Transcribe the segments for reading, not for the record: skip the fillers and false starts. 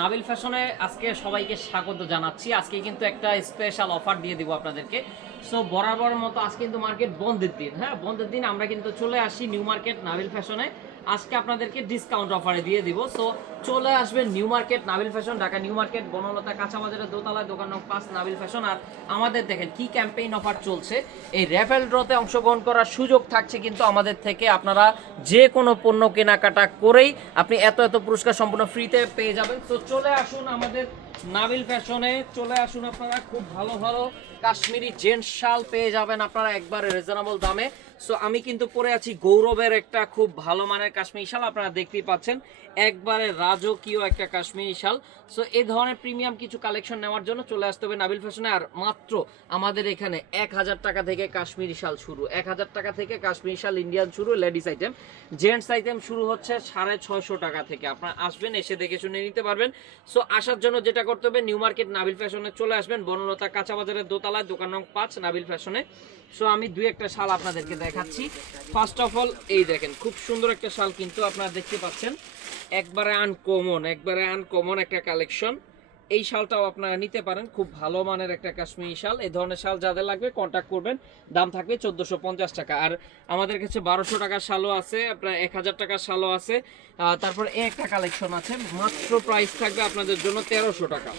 নাবিল ফ্যাশনে আজকে সবাইকে স্বাগত জানাচ্ছি। আজকে কিন্তু একটা স্পেশাল অফার দিয়ে দিব আপনাদেরকে। সো বরাবর মতো আজকে কিন্তু মার্কেট বন্ধের দিন, হ্যাঁ বন্ধের দিন আমরা কিন্তু চলে আসি নিউ মার্কেট নাবিল ফ্যাশনে। আজকে আপনাদেরকে ডিসকাউন্ট অফারে দিয়ে দিব। সো চলে আসবেন new market Nabil fashion, Dhaka new market Banalata কাঁচা বাজারের দোতলায়, দোকান নং 5 নাবিল ফ্যাশন। আর আমাদের দেখেন কি ক্যাম্পেইন অফার চলছে, এই র্যাফেল ড্রতে অংশগ্রহণ করার সুযোগ থাকছে কিন্তু আমাদের থেকে। আপনারা যে কোনো পণ্য কেনাকাটা করেই আপনি এত পুরস্কার সম্পূর্ণ ফ্রিতে পেয়ে যাবেন। তো চলে আসুন আমাদের নাবিল ফ্যাশনে, চলে আসুন আপনারা। খুব ভালো ভালো কাশ্মীরি জেন্টস শাল পেয়ে যাবেন আপনারা একবারে রিজনেবল দামে। সো আমি কিন্তু পরে আছি গৌরবের একটা খুব ভালো মানের কাশ্মীরি শাল, আপনারা দেখতেই পাচ্ছেন একবারে রাজকীয় একটা কাশ্মীরি শাল। সো এই ধরনের প্রিমিয়াম কিছু কালেকশন নেওয়ার জন্য চলে আসতে হবে নাবিল ফ্যাশনে। আর মাত্র আমাদের এখানে 1000 টাকা থেকে কাশ্মীরি শাল শুরু, 1000 টাকা থেকে কাশ্মীরি শাল ইন্ডিয়ান শুরু। লেডিস আইটেম, জেন্টস আইটেম শুরু হচ্ছে 650 টাকা থেকে। আপনারা আসবেন, এসে দেখে শুনে নিতে পারবেন। সো আসার জন্য যেটা করতে হবে, নিউ মার্কেট নাবিল ফ্যাশনে চলে আসবেন, বনলতা কাঁচা বাজারের দোতলায়, দোকান নং 5 নাবিল ফ্যাশনে। সো আমি দুই একটা শাল আপনাদেরকে দেখাচ্ছি। ফার্স্ট অফ অল এই দেখেন খুব সুন্দর একটা শাল কিন্তু আপনারা দেখতে পাচ্ছেন, একবারে আনকমন একটা কালেকশন। এই শালটাও আপনারা নিতে পারেন, খুব ভালো মানের একটা কাশ্মীরি শাল। এই ধরনের শাল যাদের লাগবে কন্ট্যাক্ট করবেন, দাম থাকবে 1450 টাকা। আর আমাদের কাছে 1200 টাকার শালও আছে, আপনার 1000 টাকার শালও আছে। তারপর একটা কালেকশন আছে, মাত্র প্রাইস থাকবে আপনাদের জন্য 1300 টাকা।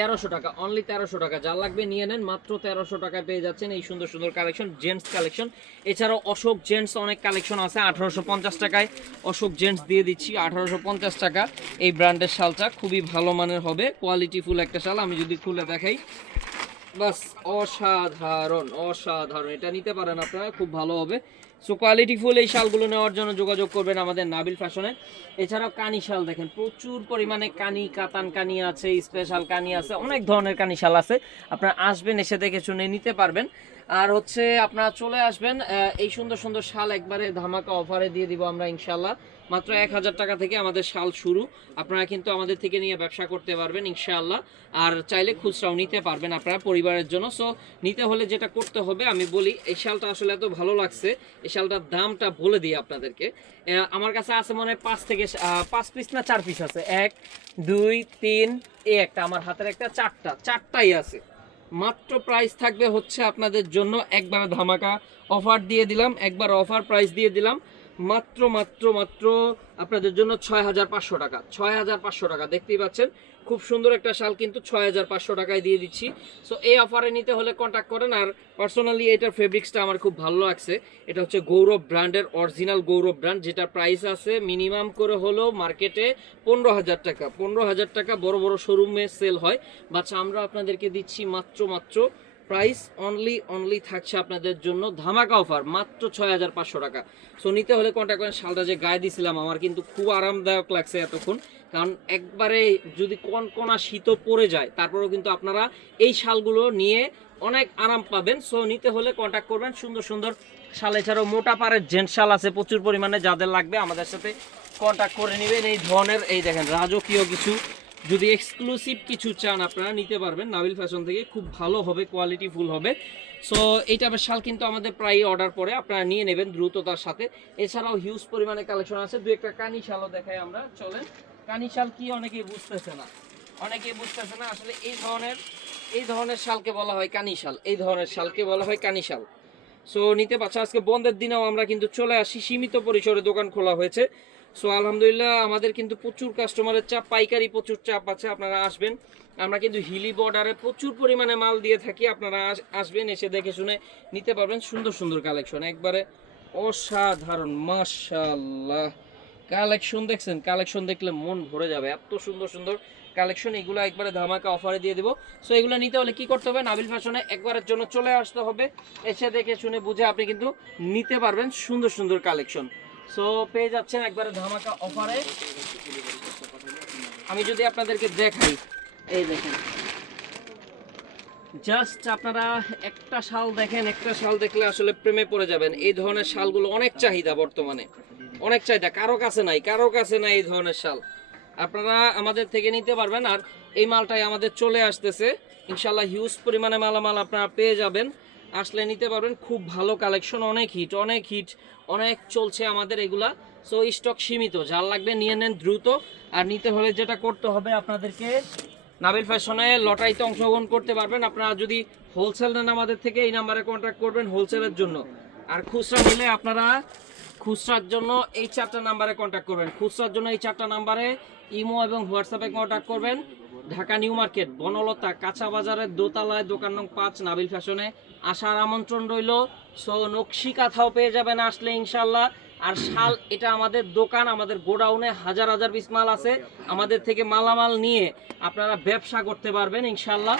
1300 টাকা, অনলি 1300 টাকা। যা লাগবে নিয়ে নেন, মাত্র 1300 টাকায় পেয়ে যাচ্ছেন এই সুন্দর সুন্দর কালেকশন, জেন্টস কালেকশন। এছাড়াও অশোক জেন্টস অনেক কালেকশন আছে, 1850 টাকায় অশোক জেন্টস দিয়ে দিচ্ছি। 1850 টাকা এই ব্র্যান্ডের শালটা খুবই ভালো মানের হবে, কোয়ালিটিফুল একটা শাল। আমি যদি খুলে দেখাই, বাস অসাধারণ অসাধারণ, এটা নিতে পারেন আপনারা, খুব ভালো হবে। সো কোয়ালিটিফুল এই শালগুলো নেওয়ার জন্য যোগাযোগ করবেন আমাদের নাবিল ফ্যাশনে। এছাড়াও কানি শাল দেখেন, প্রচুর পরিমাণে কানি, কাতান কানি আছে, স্পেশাল কানি আছে, অনেক ধরনের কানি শাল আছে। আপনারা আসবেন, এসে দেখে শুনে নিতে পারবেন। আর হচ্ছে আপনারা চলে আসবেন, এই সুন্দর সুন্দর শাল একবারে ধামাকা অফারে দিয়ে দিব আমরা ইনশাল্লাহ। মাত্র 1000 টাকা থেকে আমাদের শাল শুরু। আপনারা কিন্তু আমাদের থেকে নিয়ে ব্যবসা করতে পারবেন ইনশাআল্লাহ। আর চাইলে খুচরাও নিতে পারবেন আপনারা পরিবারের জন্য। সো নিতে হলে যেটা করতে হবে আমি বলি, এই শালটা আসলে এত ভালো লাগছে, এই শালটার দামটা বলে দিই আপনাদেরকে। আমার কাছে আছে মনে হয় 5 পিস না 4 পিস আছে, 1 2 3 এই একটা, আমার হাতের একটা, চারটাই আছে। মাত্র প্রাইস থাকবে হচ্ছে আপনাদের জন্য একবার ধামাকা অফার দিয়ে দিলাম, একবার অফার প্রাইস দিয়ে দিলাম, মাত্র মাত্র মাত্র আপনাদের জন্য 6500 টাকা। 6500 টাকা, দেখতেই পাচ্ছেন খুব সুন্দর একটা শাল কিন্তু 6500 টাকায় দিয়ে দিচ্ছি। সো এই অফারে নিতে হলে কন্ট্যাক্ট করেন। আর পার্সোনালি এটার ফেব্রিক্সটা আমার খুব ভালো লাগছে, এটা হচ্ছে গৌরব ব্র্যান্ডের, অরিজিনাল গৌরব ব্র্যান্ড, যেটা প্রাইস আছে মিনিমাম করে হলো মার্কেটে 15000 টাকা। 15000 টাকা বড় বড় শোরুমে সেল হয়, বাট আমরা আপনাদেরকে দিচ্ছি মাত্র প্রাইস অনলি থাকছে আপনাদের জন্য ধামাকা অফার, মাত্র 6500 টাকা। সো নিতে হলে কন্ট্যাক্ট করেন। শালটা যে গায়ে দিছিলাম আমার কিন্তু খুব আরামদায়ক লাগছে এতক্ষণ, কারণ একবারে যদি কোনা শীত পড়ে যায় তারপরেও কিন্তু আপনারা এই শালগুলো নিয়ে অনেক আরাম পাবেন। সো নিতে হলে কন্ট্যাক্ট করবেন। সুন্দর সুন্দর শাল, এছাড়াও মোটা পাড়ের জেন্টস শাল আছে প্রচুর পরিমাণে, যাদের লাগবে আমাদের সাথে কন্ট্যাক্ট করে নেবেন। এই ধরনের এই দেখেন রাজকীয় কিছু, যদি এক্সক্লুসিভ কিছু চান আপনারা নিতে পারবেন নাবিল ফ্যাশন থেকে, খুব ভালো হবে, কোয়ালিটি ফুল হবে। সো এই টাইপের শাল কিন্তু আমাদের প্রায় অর্ডার পরে আপনারা নিয়ে নেবেন দ্রুততার সাথে। এছাড়াও হিউজ পরিমাণে কালেকশন আছে, দু একটা কানি শালও দেখাই আমরা, চলেন। কানি শাল কি অনেকেই বুঝতেছে না, আসলে এই ধরনের শালকে বলা হয় কানি শাল, এই ধরনের শালকে বলা হয় কানি শাল। সো নিতে পারছে, আজকে বন্ধের দিনেও আমরা কিন্তু চলে আসি, সীমিত পরিসরে দোকান খোলা হয়েছে। সো আলহামদুলিল্লাহ আমাদের কিন্তু প্রচুর কাস্টমারের চাপ, পাইকারি প্রচুর চাপ আছে। আপনারা আসবেন, আমরা কিন্তু হিলি বর্ডারে প্রচুর পরিমাণে মাল দিয়ে থাকি, আপনারা আসবেন, এসে দেখে শুনে নিতে পারবেন। সুন্দর সুন্দর কালেকশন, একবারে অসাধারণ, মাশাআল্লাহ কালেকশন দেখছেন, কালেকশন দেখলে মন ভরে যাবে, এত সুন্দর সুন্দর কালেকশন। এগুলো একবারে ধামাকা অফারে দিয়ে দেবো। সো এগুলো নিতে হলে কি করতে হবে, নাবিল ফ্যাশনে একবারের জন্য চলে আসতে হবে, এসে দেখে শুনে বুঝে আপনি কিন্তু নিতে পারবেন সুন্দর সুন্দর কালেকশন। সো পেয়ে যাচ্ছেন একবারে ধামাকা অফারে। আমি যদি আপনাদেরকে দেখাই, এই দেখেন জাস্ট আপনারা একটা শাল দেখেন, একটা শাল দেখলে আসলে প্রেমে পড়ে যাবেন। এই ধরনের শালগুলো অনেক চাহিদা বর্তমানে, অনেক চাহিদা, কারো কাছে নাই এই ধরনের শাল, আপনারা আমাদের থেকে নিতে পারবেন। আর এই মালটাই আমাদের চলে আসতেছে ইনশাল্লাহ, হিউজ পরিমাণে মালামাল আপনারা পেয়ে যাবেন, আসলে নিতে পারবেন। খুব ভালো কালেকশন, অনেক হিট অনেক চলছে আমাদের এগুলা। সো স্টক সীমিত, যার লাগবে নিয়ে নেন দ্রুত। আর নিতে হলে যেটা করতে হবে আপনাদেরকে, নাবিল ফ্যাশনে লটারিতে অংশগ্রহণ করতে পারবেন। আপনারা যদি হোলসেল নেন আমাদের থেকে এই নাম্বারে কন্ট্যাক্ট করবেন হোলসেলের জন্য। আর খুচরা নিলে আপনারা খুচরার জন্য এই 4টা নাম্বারে কন্ট্যাক্ট করবেন। খুচরার জন্য এই 4টা নাম্বারে ইমো এবং হোয়াটসঅ্যাপে কন্ট্যাক্ট করবেন। ঢাকা নিউ মার্কেট, বনলতা, কাঁচা বাজারের দোতলায়, দোকান নং 5, নাবিল ফ্যাশনে আসার আমন্ত্রণ রইল। সো নকশি কাঁথাও পেয়ে যাবেন আসলে ইনশাল্লাহ। আর শাল, এটা আমাদের দোকান, আমাদের গোডাউনে হাজার হাজার পিস মাল আছে। আমাদের থেকে মালামাল নিয়ে আপনারা ব্যবসা করতে পারবেন ইনশাল্লাহ।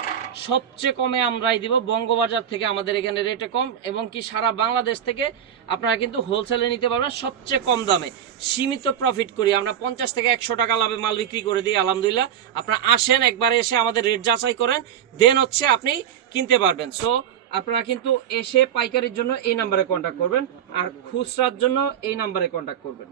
সবচেয়ে কমে আমরাই দিব, বঙ্গবাজার থেকে আমাদের এখানে রেটে কম, এবং কি সারা বাংলাদেশ থেকে আপনারা কিন্তু হোলসেলে নিতে পারবেন সবচেয়ে কম দামে। সীমিত প্রফিট করি আমরা, 50 থেকে 100 টাকা লাভে মাল বিক্রি করে দিই আলহামদুলিল্লাহ। আপনারা আসেন, একবারে এসে আমাদের রেট যাচাই করেন, দেন হচ্ছে আপনি কিনতে পারবেন। সো আপনারা কিন্তু এসে পাইকারির জন্য এই নাম্বারে কন্ট্যাক্ট করবেন, আর খুচরার জন্য এই নাম্বারে কন্ট্যাক্ট করবেন।